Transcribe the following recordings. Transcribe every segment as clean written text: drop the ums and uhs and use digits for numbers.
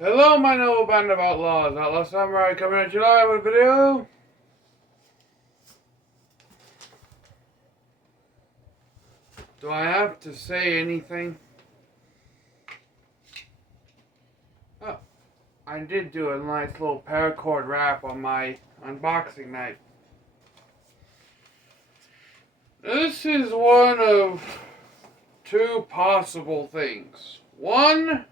Hello, my noble band of outlaws. Outlaw Samurai coming at you live with a video. Do I have to say anything? Oh, I did do a nice little paracord wrap on my unboxing night. This is one of two possible things. One,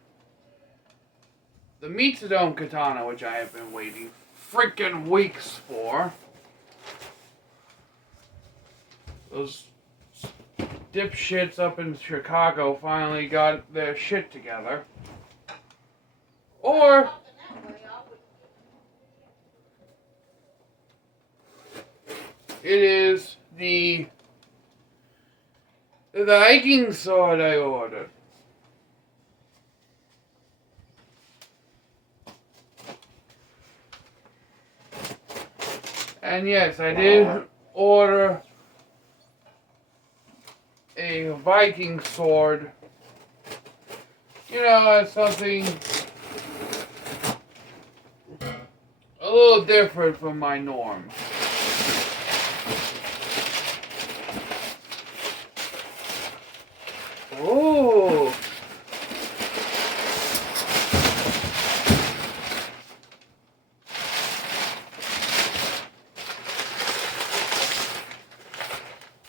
the Mitsudome katana, which I have been waiting freaking weeks for. Those dipshits up in Chicago finally got their shit together. Or it is the Viking sword I ordered. And yes, I did order a Viking sword. You know, as something a little different from my norm. Oh.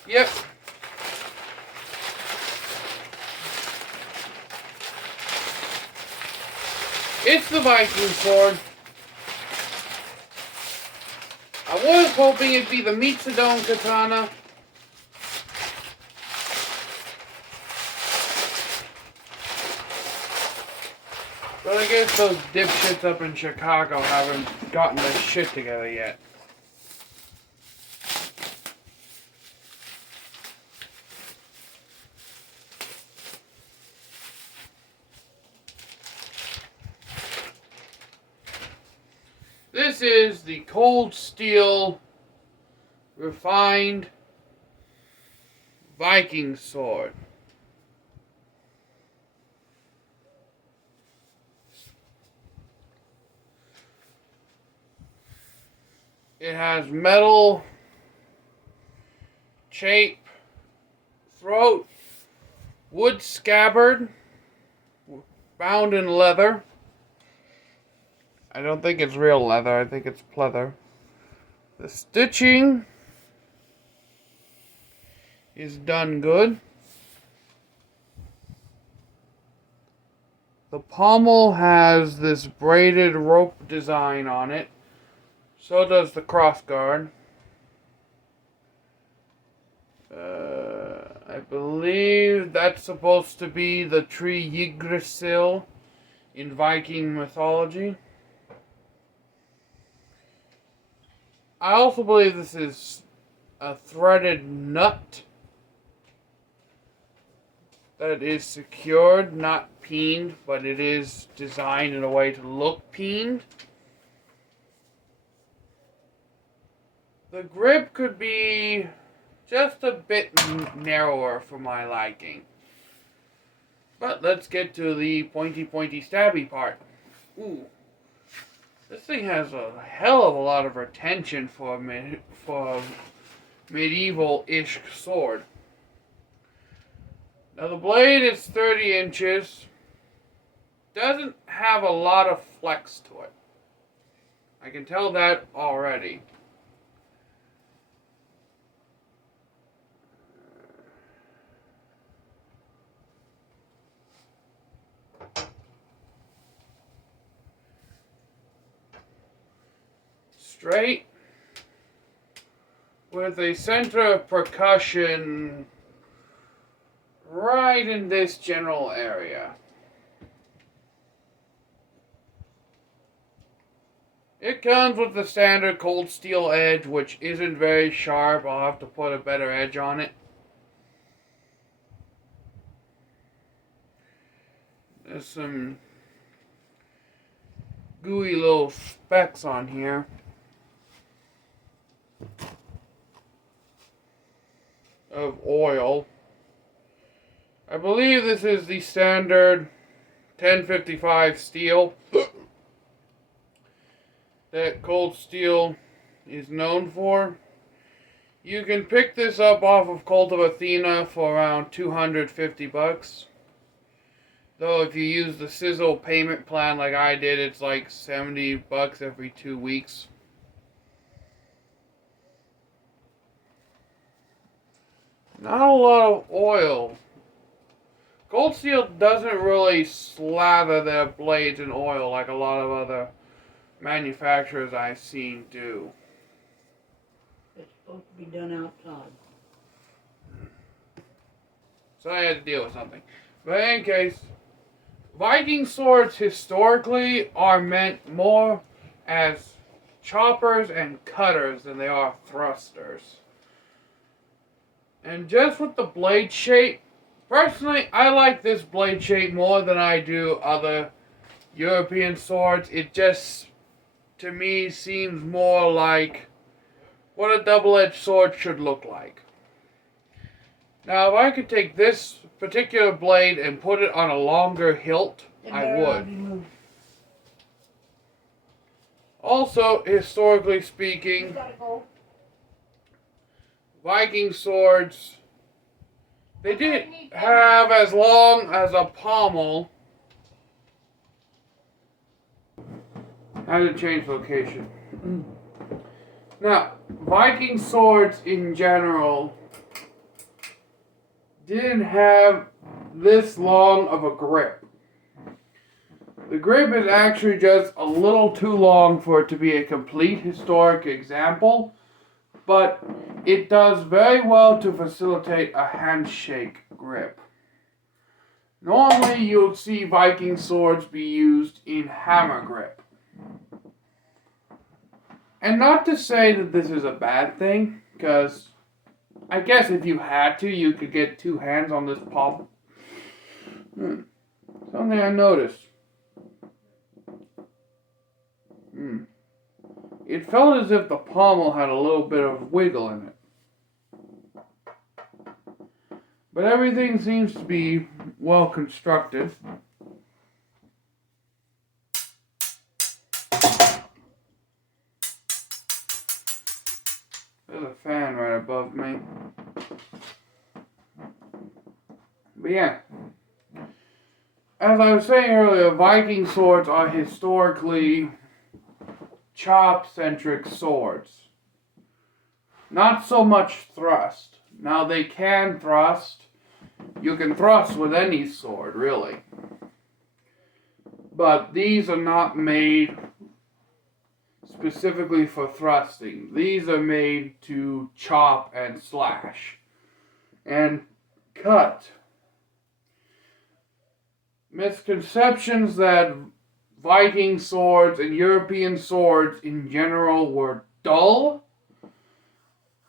Yep. It's the Viking sword. I was hoping it'd be the Mitsudome katana. But I guess those dipshits up in Chicago haven't gotten their shit together yet. This is the cold steel refined Viking sword. It has metal chape, throat, wood scabbard, bound in leather. I don't think it's real leather, I think it's pleather. The stitching is done good. The pommel has this braided rope design on it. So does the crossguard. I believe that's supposed to be the tree Yggdrasil in Viking mythology. I also believe this is a threaded nut that is secured, not peened, but it is designed in a way to look peened. The grip could be just a bit narrower for my liking. But let's get to the pointy stabby part. Ooh. This thing has a hell of a lot of retention for a medieval-ish sword. Now the blade is 30 inches. Doesn't have a lot of flex to it. I can tell that already. Straight with a center of percussion right in this general area. It comes with the standard cold steel edge, which isn't very sharp. I'll have to put a better edge on it. There's some gooey little specks on here. Of oil. I believe this is the standard 1055 steel. that cold steel is known for. You can pick this up off of Cult of Athena for around $250. Though if you use the Sizzle payment plan like I did, it's like $70 every 2 weeks. Not a lot of oil. Cold Steel doesn't really slather their blades in oil like a lot of other manufacturers I've seen do. It's supposed to be done outside. So I had to deal with something. But in any case, Viking swords historically are meant more as choppers and cutters than they are thrusters. And just with the blade shape, personally, I like this blade shape more than I do other European swords. It just, to me, seems more like what a double-edged sword should look like. Now, if I could take this particular blade and put it on a longer hilt, I would. Also, historically speaking, Viking swords, they didn't have as long as a pommel. I had to change location. Now, Viking swords in general didn't have this long of a grip. The grip is actually just a little too long for it to be a complete historic example, but it does very well to facilitate a handshake grip. Normally, you'll see Viking swords be used in hammer grip. And not to say that this is a bad thing, because I guess if you had to, you could get two hands on this pommel. Something I noticed. It felt as if the pommel had a little bit of wiggle in it. But everything seems to be well constructed. There's a fan right above me. But yeah. As I was saying earlier, Viking swords are historically chop-centric swords. Not so much thrust. Now they can thrust. You can thrust with any sword, really. But these are not made specifically for thrusting. These are made to chop and slash and cut. Misconceptions that Viking swords and European swords in general were dull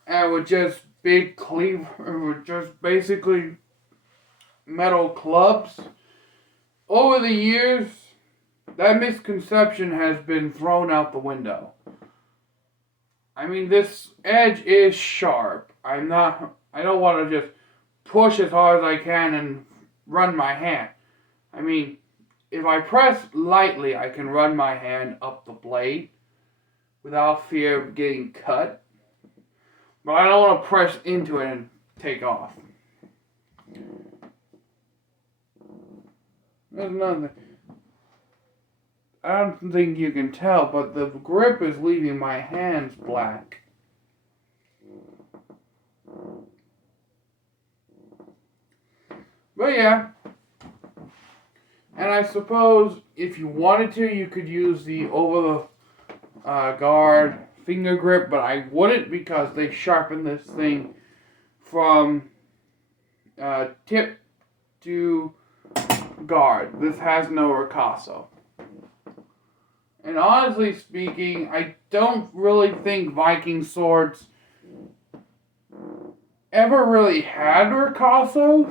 and were just big were just basically metal clubs. Over the years, that misconception has been thrown out the window. I mean, this edge is sharp. I don't want to just push as hard as I can and run my hand. I mean, if I press lightly, I can run my hand up the blade without fear of getting cut. But I don't want to press into it and take off. There's nothing. I don't think you can tell, but the grip is leaving my hands black. But yeah. And I suppose if you wanted to, you could use the over-the-guard finger grip, but I wouldn't because they sharpen this thing from tip to guard. This has no ricasso. And honestly speaking, I don't really think Viking swords ever really had ricassos.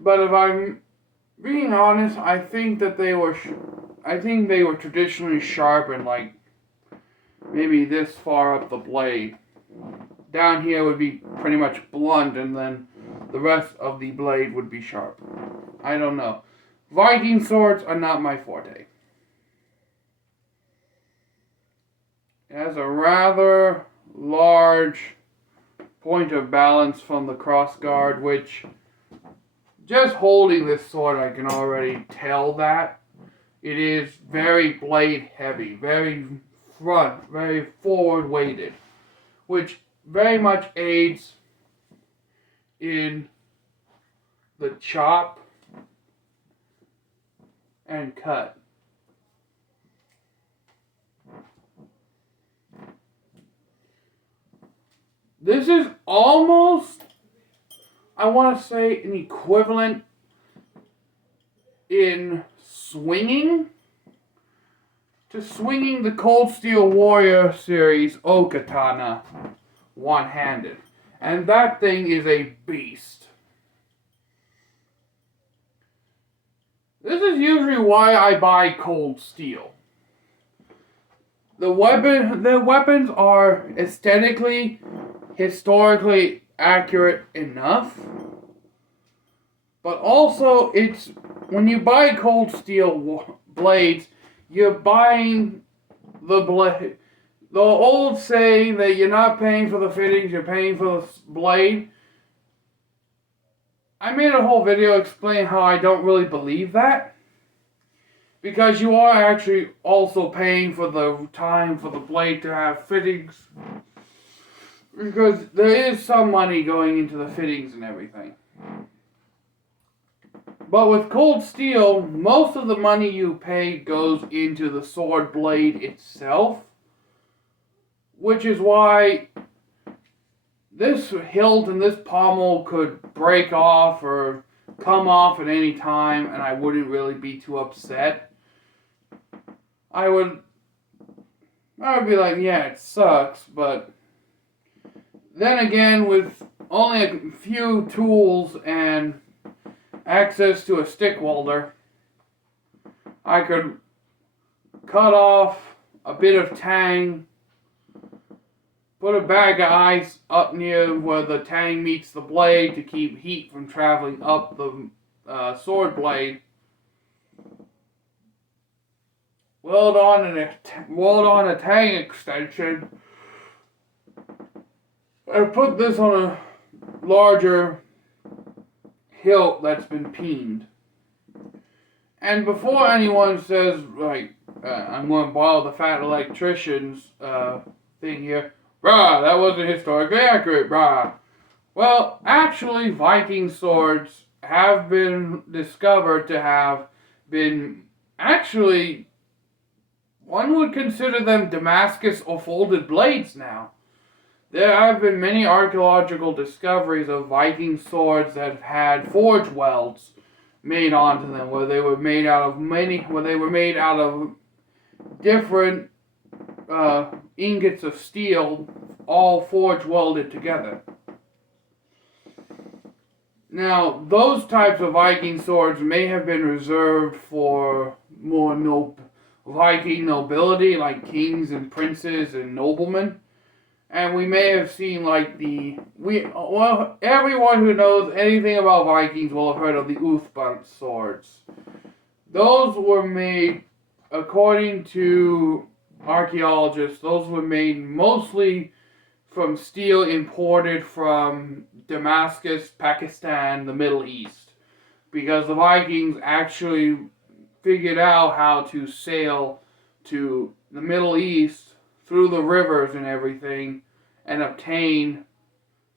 But if I'm being honest, I think that they were traditionally sharpened like maybe this far up the blade. Down here would be pretty much blunt, and then the rest of the blade would be sharp. I don't know. Viking swords are not my forte. has a rather large point of balance from the crossguard, which just holding this sword I can already tell that. It is very blade heavy, very front, very forward weighted, which very much aids in the chop and cut. This is almost, I want to say, an equivalent in swinging to swinging the Cold Steel Warrior series O-Katana one-handed. And that thing is a beast. This is usually why I buy Cold Steel. The weapons are aesthetically, historically accurate enough, but also it's when you buy Cold Steel blades, you're buying the blade. The old saying that you're not paying for the fittings, you're paying for the blade. I made a whole video explaining how I don't really believe that. Because you are actually also paying for the time for the blade to have fittings. Because there is some money going into the fittings and everything. But with Cold Steel, most of the money you pay goes into the sword blade itself. Which is why this hilt and this pommel could break off or come off at any time and I wouldn't really be too upset. I would be like, yeah, it sucks, but then again, with only a few tools and access to a stick welder, I could cut off a bit of tang, put a bag of ice up near where the tang meets the blade to keep heat from traveling up the sword blade. Weld on a tang extension, and put this on a larger hilt that's been peened. And before anyone says, like, I'm going to borrow the fat electrician's thing here, brah, that wasn't historically accurate, brah. Well, actually, Viking swords have been discovered to have been actually, one would consider them Damascus or folded blades now. There have been many archaeological discoveries of Viking swords that have had forge welds made onto them, where they were made out of different ingots of steel, all forge welded together. Now, those types of Viking swords may have been reserved for more Viking nobility, like kings and princes and noblemen. And we may have seen like everyone who knows anything about Vikings will have heard of the Uthbund swords. Those were made, according to archaeologists, those were made mostly from steel imported from Damascus, Pakistan, the Middle East. Because the Vikings actually figured out how to sail to the Middle East through the rivers and everything and obtain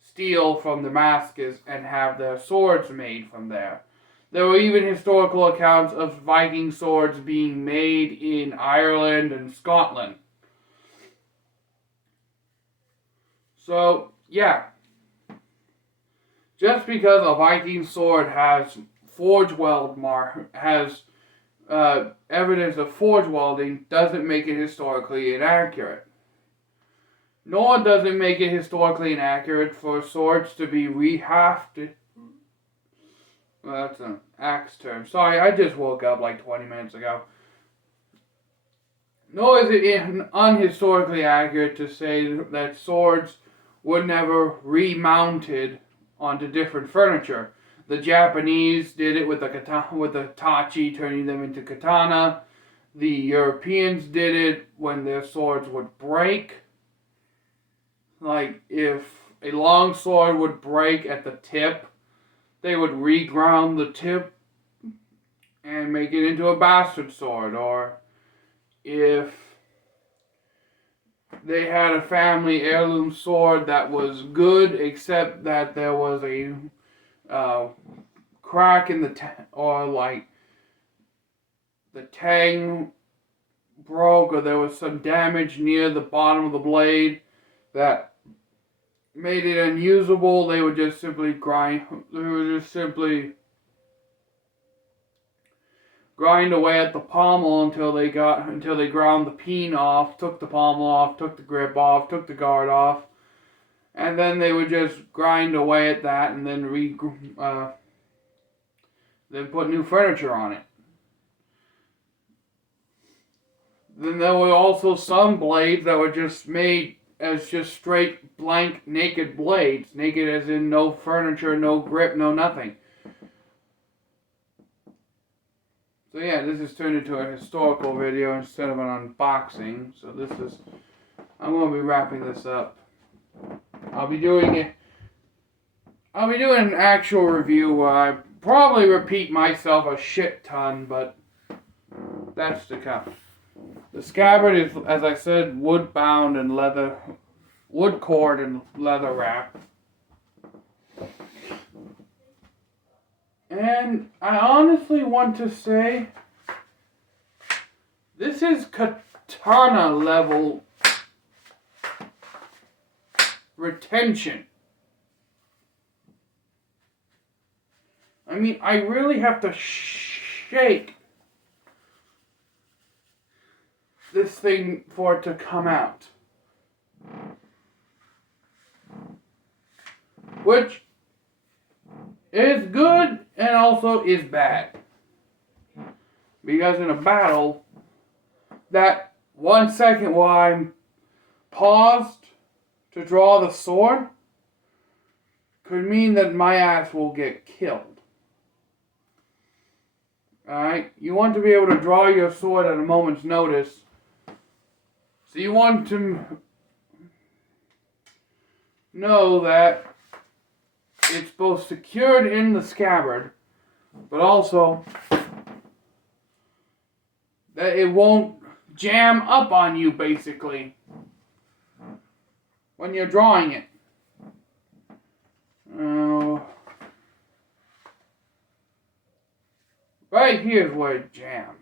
steel from Damascus and have their swords made from there. There were even historical accounts of Viking swords being made in Ireland and Scotland. So, yeah. Just because a Viking sword has evidence of forge welding doesn't make it historically inaccurate. Nor does it make it historically inaccurate for swords to be rehafted. Well, that's an axe term. Sorry, I just woke up like 20 minutes ago. Nor is it unhistorically accurate to say that swords were never remounted onto different furniture. The Japanese did it with the tachi, turning them into katana. the Europeans did it when their swords would break. Like, if a long sword would break at the tip, they would reground the tip and make it into a bastard sword. Or if they had a family heirloom sword that was good, except that there was a crack in the or like the tang broke, or there was some damage near the bottom of the blade that made it unusable, they would just simply grind away at the pommel until they ground the peen off, took the pommel off, took the grip off, took the guard off, and then they would just grind away at that and then then put new furniture on it. Then there were also some blades that were just made as just straight blank naked blades. Naked as in no furniture, no grip, no nothing. So yeah, this has turned into a historical video instead of an unboxing. So I'm going to be wrapping this up. I'll be doing an actual review where I probably repeat myself a shit ton, but that's to come. The scabbard is, as I said, wood bound and wood cord and leather wrap. And I honestly want to say, this is katana level retention. I mean, I really have to shake this thing for it to come out. Which is good and also is bad. Because in a battle, that 1 second while I'm paused to draw the sword could mean that my ass will get killed. Alright? You want to be able to draw your sword at a moment's notice. So you want to know that it's both secured in the scabbard, but also that it won't jam up on you, basically, when you're drawing it. Right here's where it jams.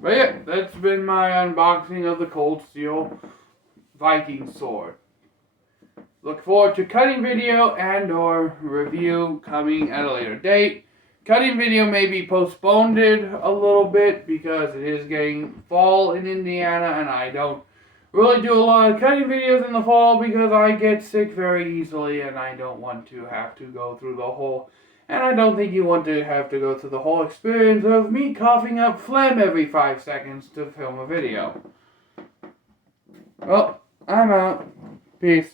But yeah, that's been my unboxing of the Cold Steel Viking sword. Look forward to cutting video and or review coming at a later date. Cutting video may be postponed a little bit because it is getting fall in Indiana and I don't really do a lot of cutting videos in the fall because I get sick very easily and I don't want to have to go through the whole, and I don't think you want to have to go through the whole experience of me coughing up phlegm every 5 seconds to film a video. Well, I'm out. Peace.